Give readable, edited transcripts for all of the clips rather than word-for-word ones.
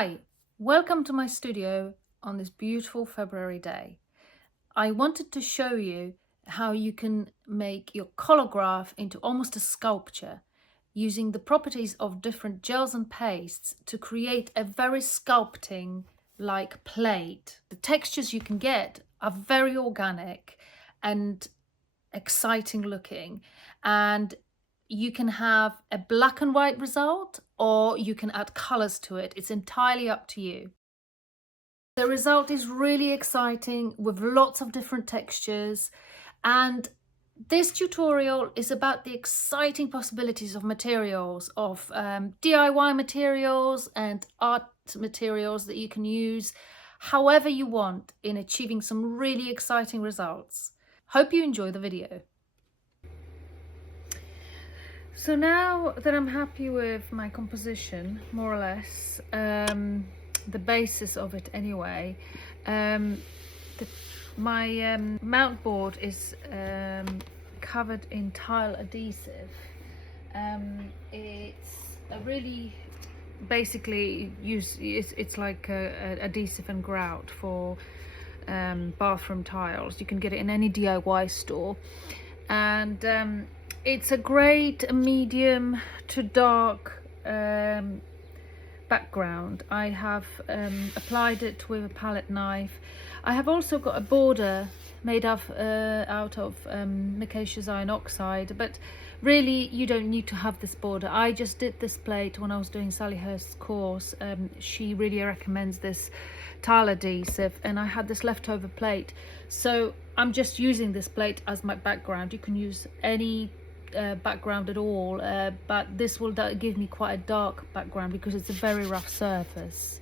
Hi, welcome to my studio on this beautiful February day. I wanted to show you how you can make your collagraph into almost a sculpture using the properties of different gels and pastes to create a very sculpting like plate. The textures you can get are very organic and exciting looking, and you can have a black and white result or you can add colors to it. It's entirely up to you. The result is really exciting with lots of different textures, and this tutorial is about the exciting possibilities of materials, of DIY materials and art materials that you can use however you want in achieving some really exciting results. Hope you enjoy the video. So now that I'm happy with my composition, more or less, the basis of it anyway, my mount board is covered in tile adhesive. It's a really basically it's like a adhesive and grout for bathroom tiles. You can get it in any DIY store, and it's a great medium to dark background. I have applied it with a palette knife. I have also got a border made out of Micaceous iron oxide, but really you don't need to have this border. I just did this plate when I was doing Sally Hurst's course. She really recommends this tile adhesive, and I had this leftover plate, so I'm just using this plate as my background. You can use any background at all, but this will give me quite a dark background because it's a very rough surface.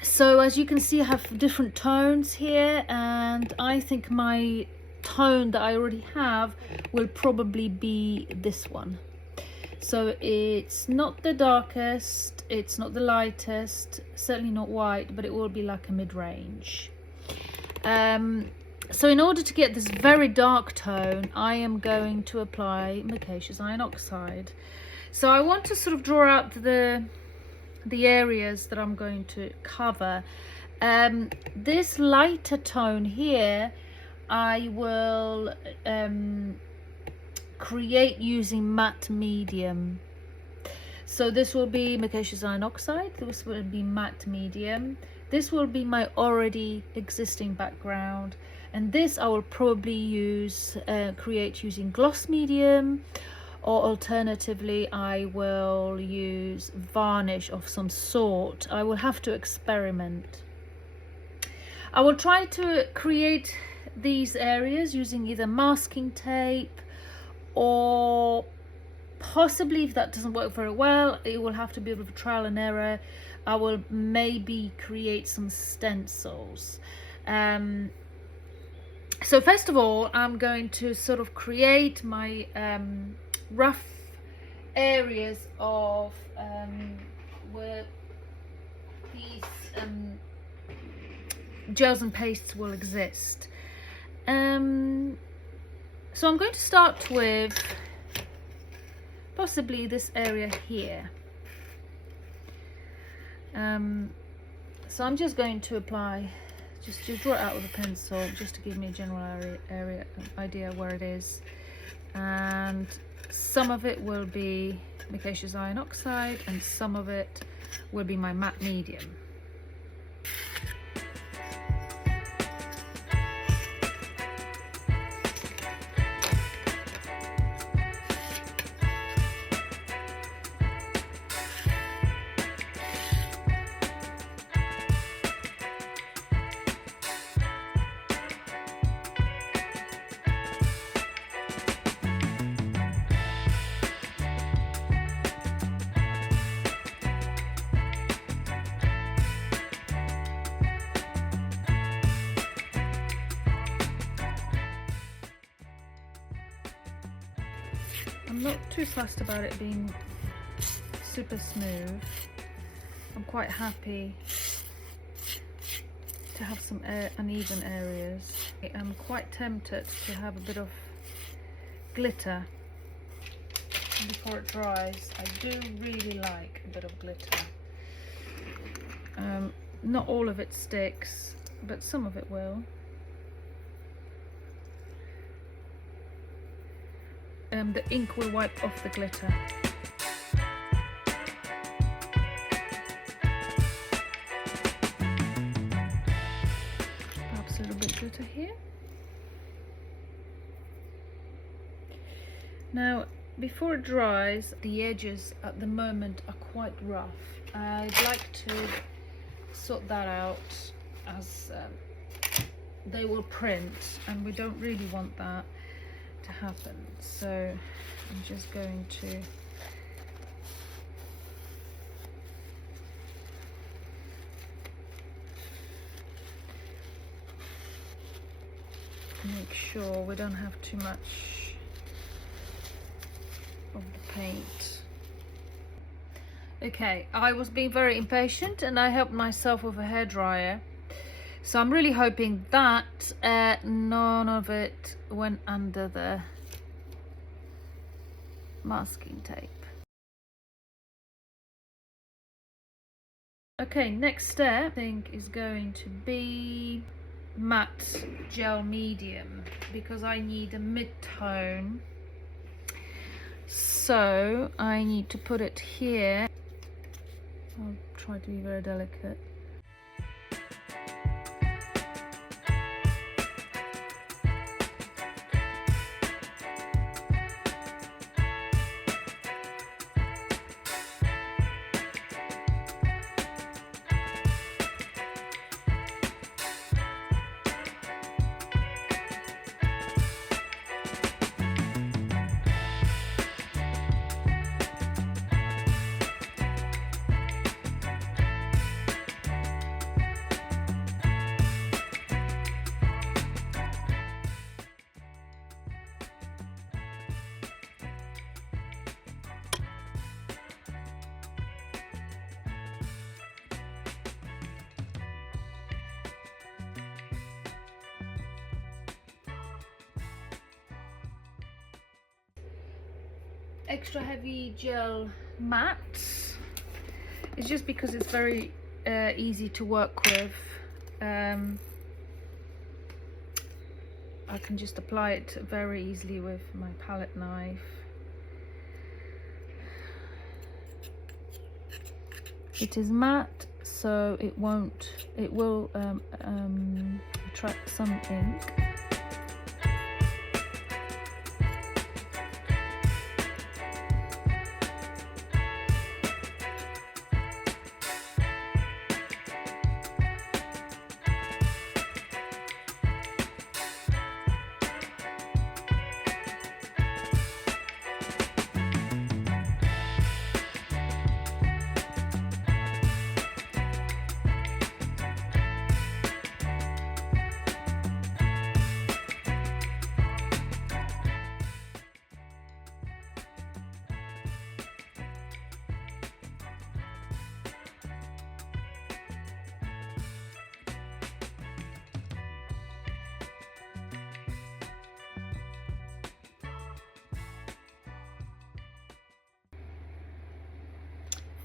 So as you can see, I have different tones here, and I think my tone that I already have will probably be this one. So it's not the darkest, it's not the lightest, certainly not white, but it will be like a mid-range. So in order to get this very dark tone, I am going to apply Micaceous iron oxide. So I want to sort of draw out the areas that I'm going to cover. This lighter tone here, I will create using matte medium. So this will be Micaceous iron oxide, this will be matte medium, this will be my already existing background, and this I will probably use create using gloss medium, or alternatively I will use varnish of some sort. I will have to experiment. I will try to create these areas using either masking tape, or possibly, if that doesn't work very well, it will have to be a bit of trial and error. I will maybe create some stencils. So first of all, I'm going to sort of create my rough areas of where these gels and pastes will exist. So I'm going to start with possibly this area here. So I'm just going to apply, just to draw it out with a pencil, just to give me a general idea where it is. And some of it will be Micaceous iron oxide, and some of it will be my matte medium. I'm not too fussed about it being super smooth. I'm quite happy to have some uneven areas. I'm quite tempted to have a bit of glitter before it dries. I do really like a bit of glitter. Not all of it sticks, but some of it will. The ink will wipe off the glitter. Perhaps a little bit glitter here. Now, before it dries, the edges at the moment are quite rough. I'd like to sort that out, as they will print, and we don't really want that to happen. So I'm just going to make sure we don't have too much of the paint. Okay, I was being very impatient and I helped myself with a hairdryer. So I'm really hoping that none of it went under the masking tape. Okay, next step I think is going to be matte gel medium, because I need a mid-tone. So I need to put it here. I'll try to be very delicate. Extra heavy gel matte is just because it's very easy to work with. I can just apply it very easily with my palette knife. It is matte, so it will attract some ink.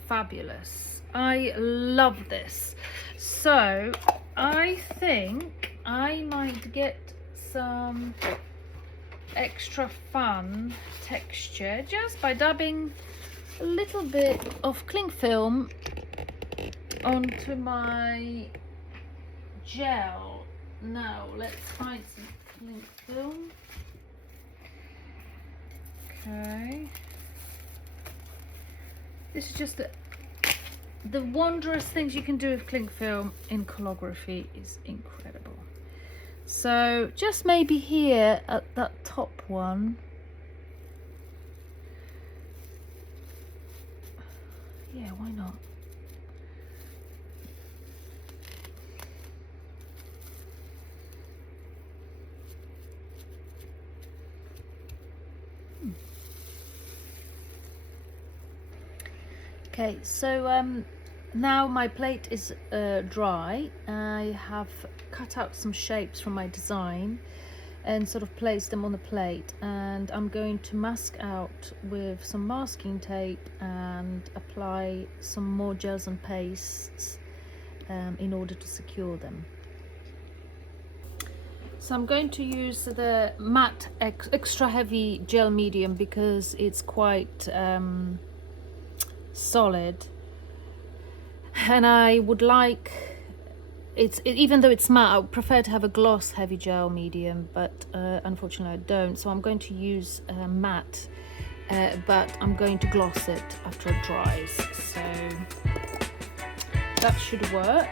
Fabulous. I love this. So I think I might get some extra fun texture just by dabbing a little bit of cling film onto my gel. Now let's find some cling film. Okay. This is just the wondrous things you can do with cling film in collagraphy is incredible. So just maybe here at that top one. Yeah, why not? Okay, so now my plate is dry. I have cut out some shapes from my design, and sort of place them on the plate, and I'm going to mask out with some masking tape and apply some more gels and pastes in order to secure them. So I'm going to use the matte extra heavy gel medium because it's quite solid, and I would like even though it's matte, I would prefer to have a gloss heavy gel medium, but unfortunately I don't. So I'm going to use matte, but I'm going to gloss it after it dries. So that should work.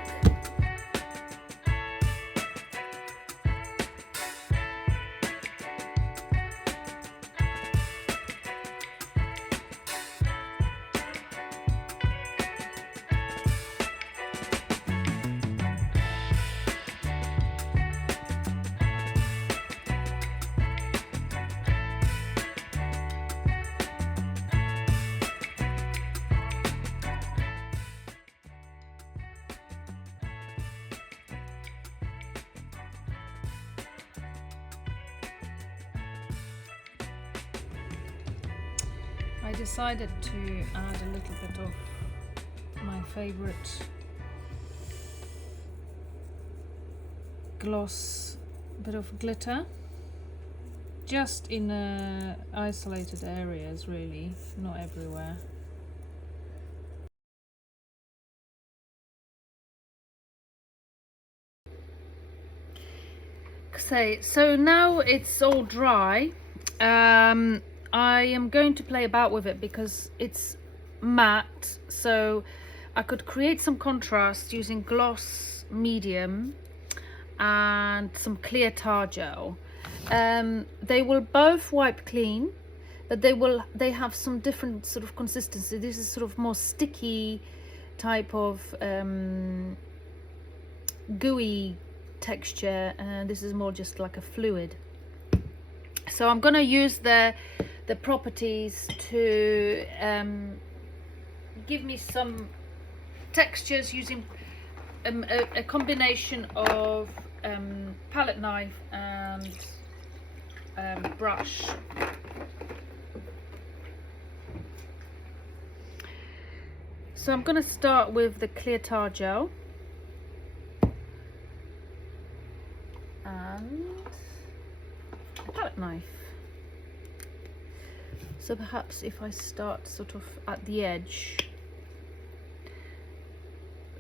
I decided to add a little bit of my favorite gloss bit of glitter, just in isolated areas, really, not everywhere. So now it's all dry. I am going to play about with it because it's matte, so I could create some contrast using gloss medium and some clear tar gel. They will both wipe clean, but they have some different sort of consistency. This is sort of more sticky type of gooey texture, and this is more just like a fluid. So I'm going to use the properties to give me some textures using a combination of palette knife and brush. So I'm going to start with the clear tar gel and a palette knife. So perhaps if I start sort of at the edge,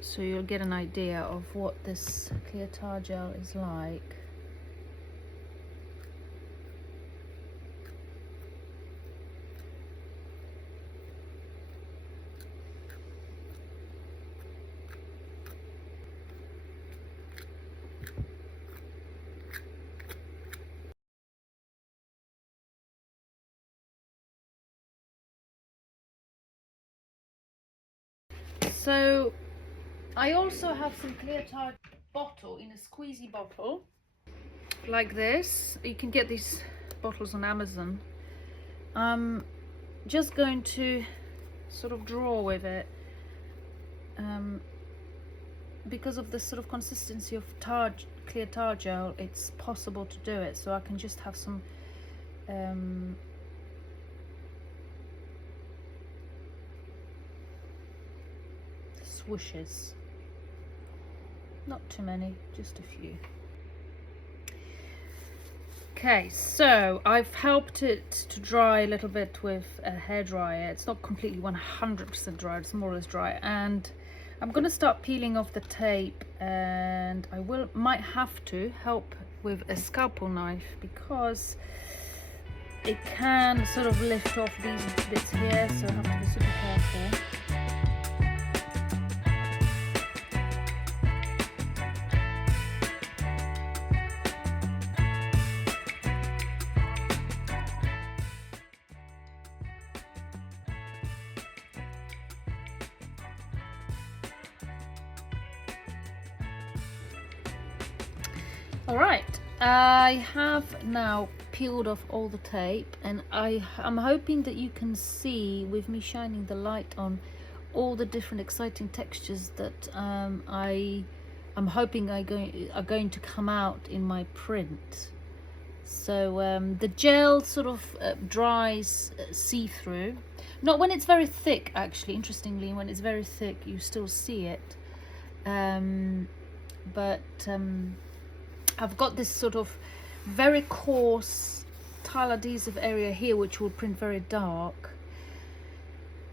so you'll get an idea of what this clear tar gel is like. So I also have some clear tar bottle in a squeezy bottle like this. You can get these bottles on Amazon. I'm just going to sort of draw with it because of the sort of consistency of clear tar gel. It's possible to do it, so I can just have some swooshes, not too many, just a few. Okay, so I've helped it to dry a little bit with a hairdryer. It's not completely 100% dry, it's more or less dry, and I'm going to start peeling off the tape, and I might have to help with a scalpel knife because it can sort of lift off these bits here, so I have to be super careful. All right, I have now peeled off all the tape, and I'm hoping that you can see, with me shining the light on, all the different exciting textures that I'm hoping are going to come out in my print. So the gel sort of dries see-through. Not when it's very thick, actually. Interestingly, when it's very thick, you still see it. But I've got this sort of very coarse tile adhesive area here, which will print very dark.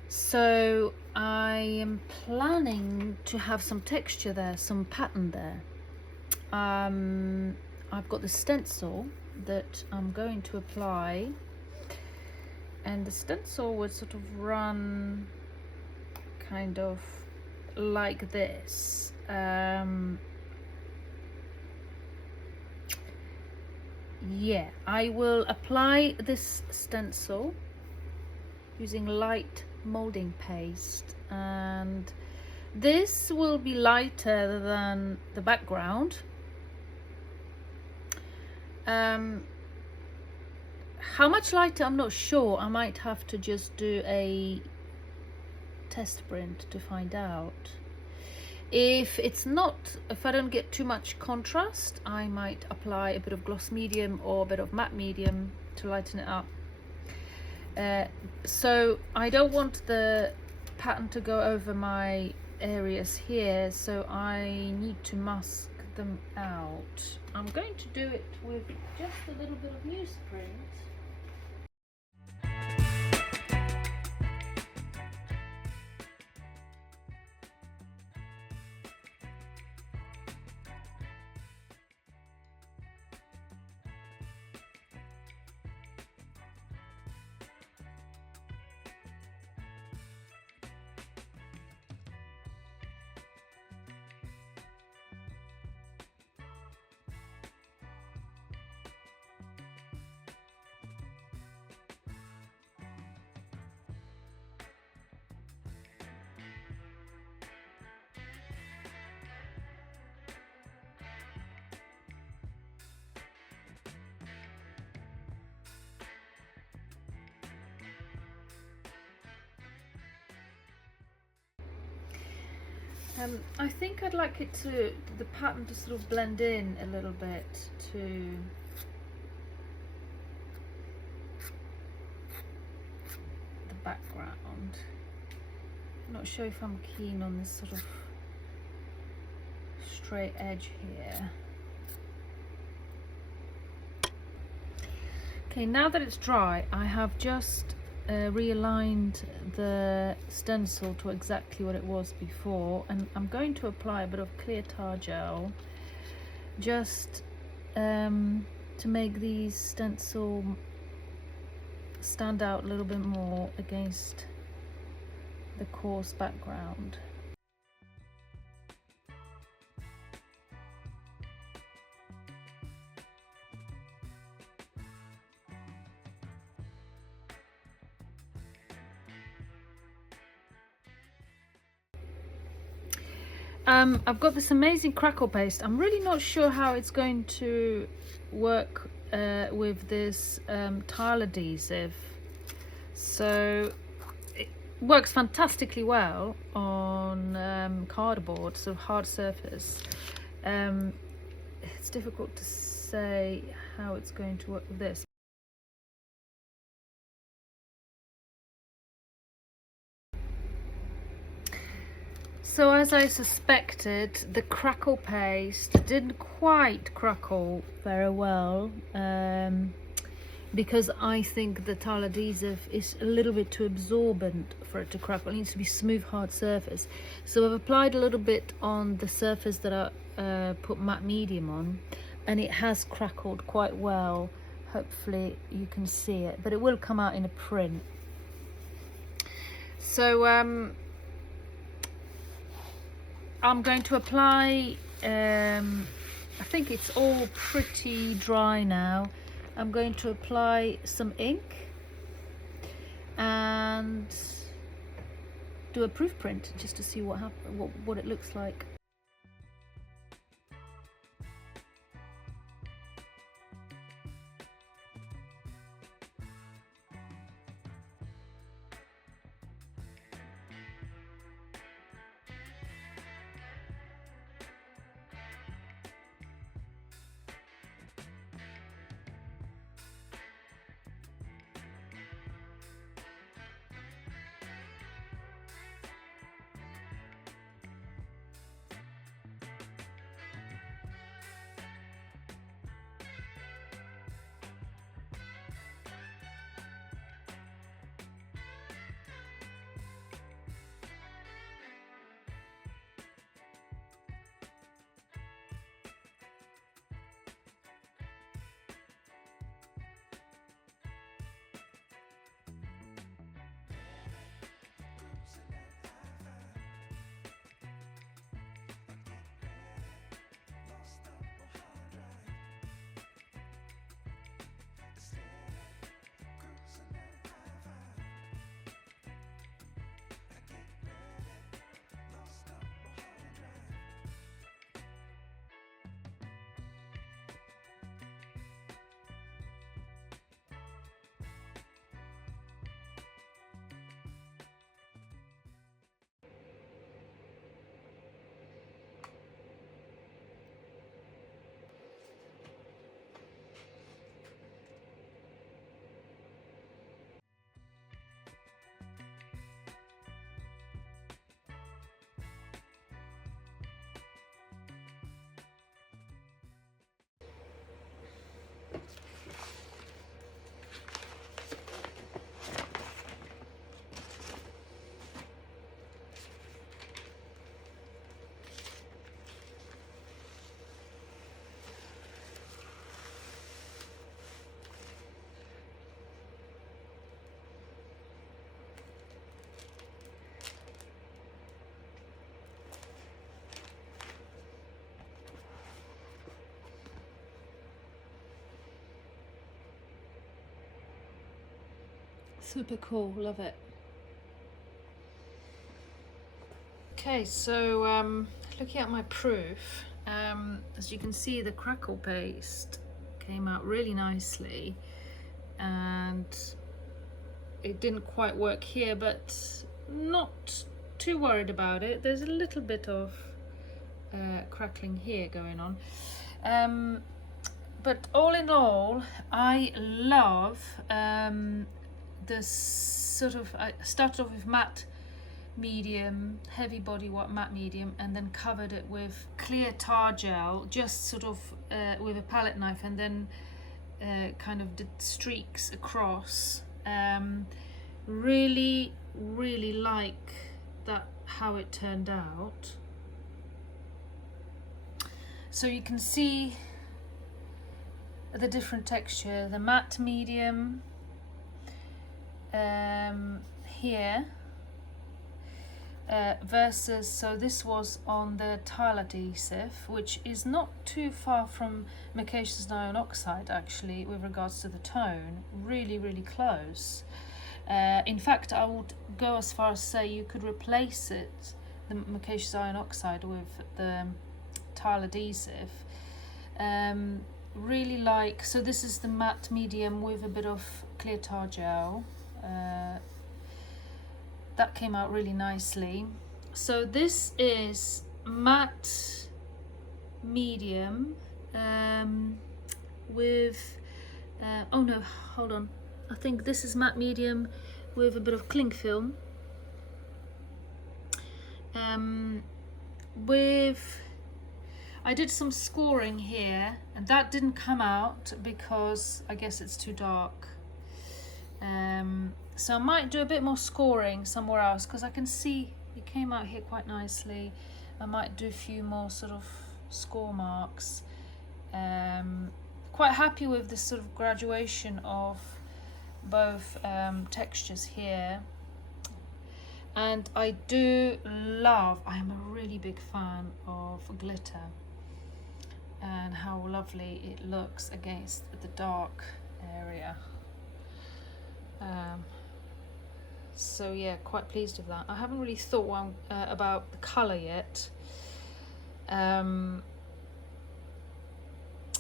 So I am planning to have some texture there, some pattern there. I've got the stencil that I'm going to apply, and the stencil would sort of run kind of like this. Yeah, I will apply this stencil using light moulding paste, and this will be lighter than the background. How much lighter, I'm not sure. I might have to just do a test print to find out. If I don't get too much contrast, I might apply a bit of gloss medium or a bit of matte medium to lighten it up. So I don't want the pattern to go over my areas here, so I need to mask them out. I'm going to do it with just a little bit of newsprint. I think I'd like the pattern to sort of blend in a little bit to the background. I'm not sure if I'm keen on this sort of straight edge here. Okay, now that it's dry, I have just realigned the stencil to exactly what it was before, and I'm going to apply a bit of clear tar gel just to make these stencil stand out a little bit more against the coarse background. I've got this amazing crackle paste. I'm really not sure how it's going to work with this tile adhesive. So it works fantastically well on cardboard, so hard surface. It's difficult to say how it's going to work with this. So as I suspected, the crackle paste didn't quite crackle very well, because I think the tile adhesive is a little bit too absorbent for it to crackle. It needs to be smooth, hard surface. So I've applied a little bit on the surface that I put matte medium on, and it has crackled quite well. Hopefully you can see it, but it will come out in a print. So I'm going to apply, I think it's all pretty dry now. I'm going to apply some ink and do a proof print just to see what it looks like. Super cool, love it. Okay, so looking at my proof, as you can see, the crackle paste came out really nicely, and it didn't quite work here, but not too worried about it. There's a little bit of crackling here going on, but all in all, I love the sort of, I started off with matte medium, heavy body matte medium, and then covered it with clear tar gel, just sort of with a palette knife, and then kind of did streaks across. Really like that, how it turned out. So you can see the different texture, the matte medium here versus, so this was on the tile adhesive, which is not too far from Micaceous Iron Oxide actually with regards to the tone, really close. In fact, I would go as far as say you could replace it, the Micaceous Iron Oxide, with the tile adhesive. Really like, so this is the matte medium with a bit of clear tar gel. That came out really nicely. So this is matte medium with oh no, hold on, I think this is matte medium with a bit of cling film, with, I did some scoring here, and that didn't come out because I guess it's too dark. So I might do a bit more scoring somewhere else, because I can see it came out here quite nicely. I might do a few more sort of score marks. Quite happy with this sort of graduation of both textures here. And I do love, I am a really big fan of glitter and how lovely it looks against the dark area. So yeah, quite pleased with that. I haven't really thought about the colour yet.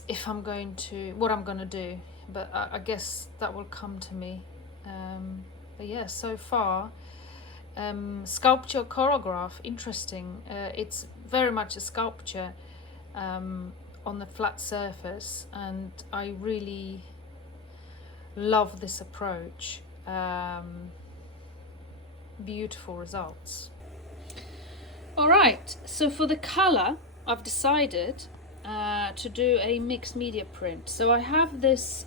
If I'm going to, what I'm going to do, but I guess that will come to me. But yeah, so far, sculpture collagraph, interesting. It's very much a sculpture on the flat surface, and I really love this approach. Beautiful results. All right, so for the color, I've decided to do a mixed media print. So I have this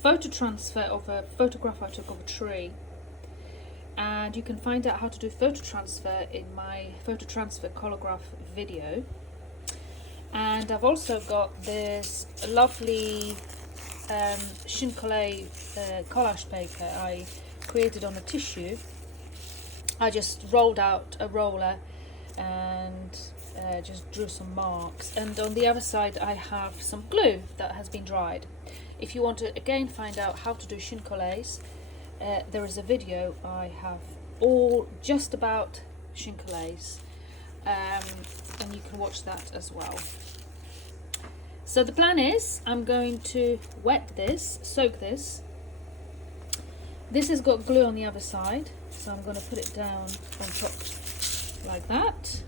photo transfer of a photograph I took of a tree, and you can find out how to do photo transfer in my photo transfer collagraph video. And I've also got this lovely Chine Collé collage paper I created on a tissue. I just rolled out a roller and just drew some marks, and on the other side I have some glue that has been dried. If you want to again find out how to do Chine Collés, there is a video I have all just about Chine Collés, and you can watch that as well. So the plan is I'm going to wet this, soak this. This has got glue on the other side, so I'm going to put it down on top like that.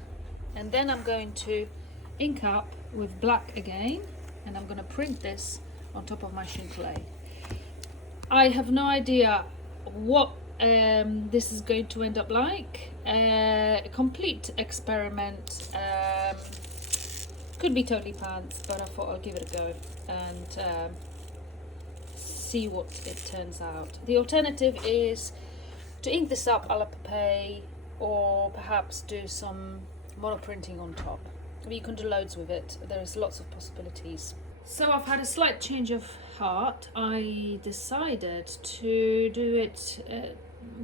And then I'm going to ink up with black again, and I'm going to print this on top of my Chine Collé. I have no idea what this is going to end up like. A complete experiment. Could be totally pants, but I thought I'll give it a go and see what it turns out. The alternative is to ink this up a la papier, or perhaps do some monoprinting on top. But you can do loads with it. There is lots of possibilities. So I've had a slight change of heart. I decided to do it,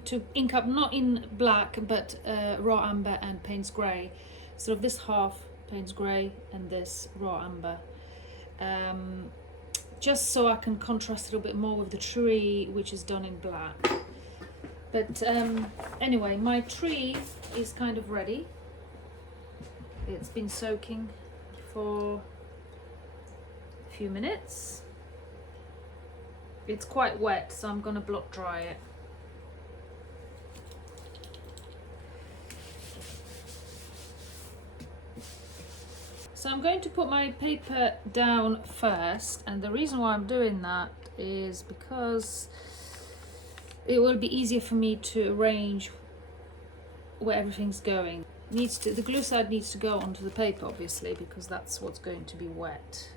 to ink up not in black, but raw amber and Payne's grey. Sort of this half Payne's grey and this raw amber. just so I can contrast a little bit more with the tree, which is done in black. But anyway, my tree is kind of ready. It's been soaking for a few minutes. It's quite wet, so I'm going to block dry it. So I'm going to put my paper down first, and the reason why I'm doing that is because it will be easier for me to arrange where everything's going. The glue side needs to go onto the paper, obviously, because that's what's going to be wet.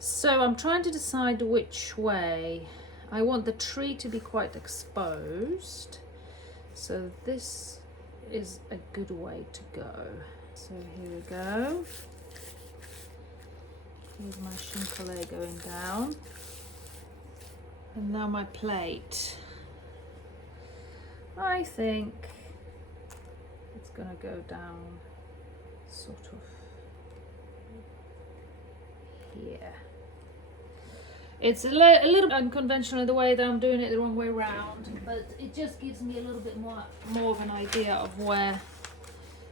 So I'm trying to decide which way. I want the tree to be quite exposed, so this is a good way to go. So here we go. Here's my Chine Collé going down, and now my plate. I think it's gonna go down sort of here. It's a little unconventional the way that I'm doing it the wrong way around, but it just gives me a little bit more of an idea of where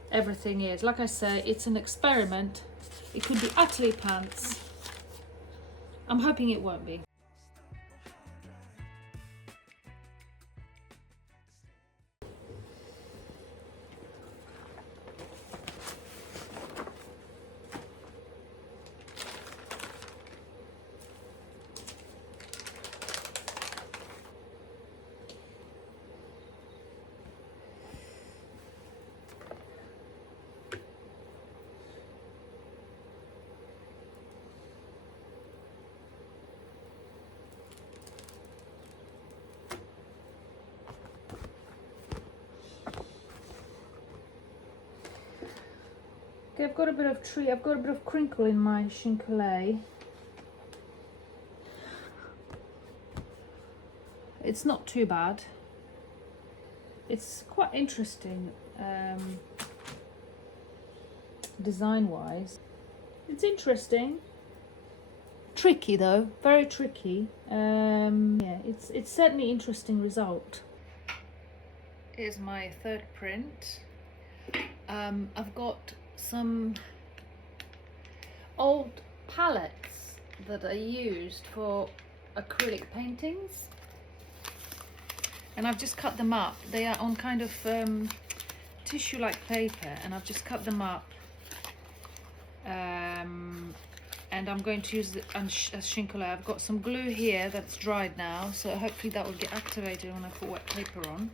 everything is. Like I say, it's an experiment. It could be utterly pants. I'm hoping it won't be. Okay, I've got a bit of tree, I've got a bit of crinkle in my Chine Collé. It's not too bad. It's quite interesting design wise. It's interesting. Tricky though, very tricky. Yeah, it's certainly an interesting result. Here's my third print. I've got some old palettes that I used for acrylic paintings, and I've just cut them up. They are on kind of tissue-like paper, and I've just cut them up, and I'm going to use it as Chine Collé. I've got some glue here that's dried now, so hopefully that will get activated when I put wet paper on.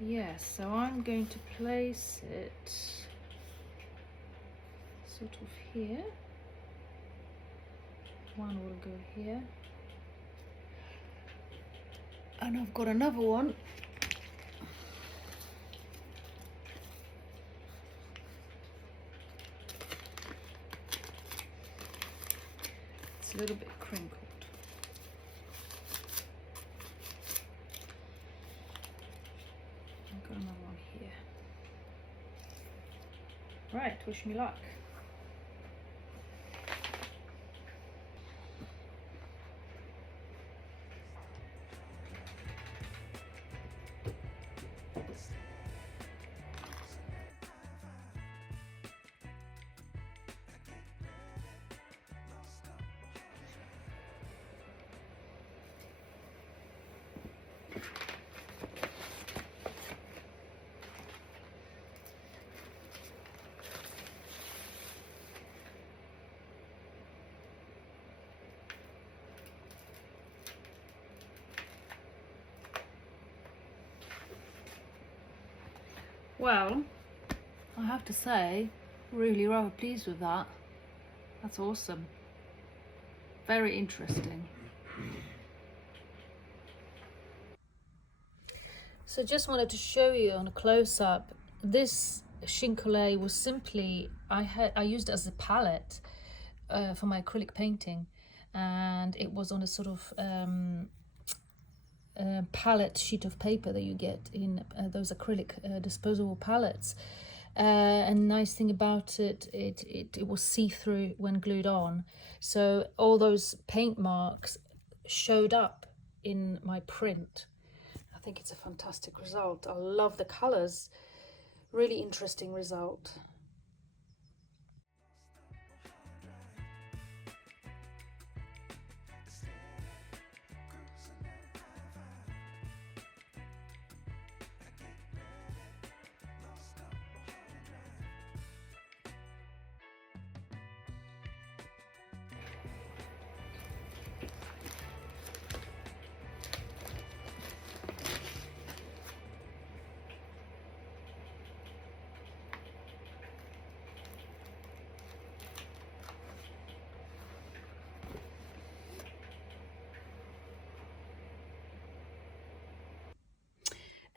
Yes, so I'm going to place it sort of here. One will go here. And I've got another one. It's a little bit crinkled. I've got another one here. Right, wish me luck. Well, I have to say, really rather pleased with that. That's awesome. Very interesting. So just wanted to show you on a close-up. This Chine Collé was simply, I used it as a palette for my acrylic painting, and it was on a sort of palette sheet of paper that you get in those acrylic disposable palettes. and nice thing about it, it was see-through when glued on, so all those paint marks showed up in my print. I think it's a fantastic result. I love the colors. Really interesting result.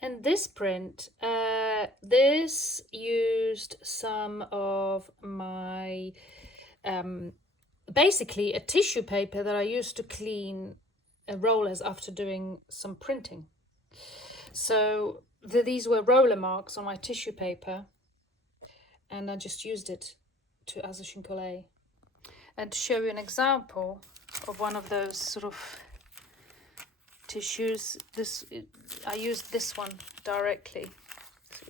And this print, this used some of my, basically a tissue paper that I used to clean rollers after doing some printing. So these were roller marks on my tissue paper, and I just used it as a Chine Collé. And to show you an example of one of those sort of tissues, I used this one directly.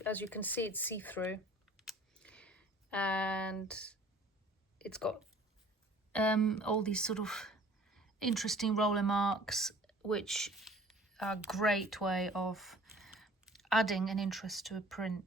As you can see, it's see-through, and it's got all these sort of interesting roller marks, which are a great way of adding an interest to a print.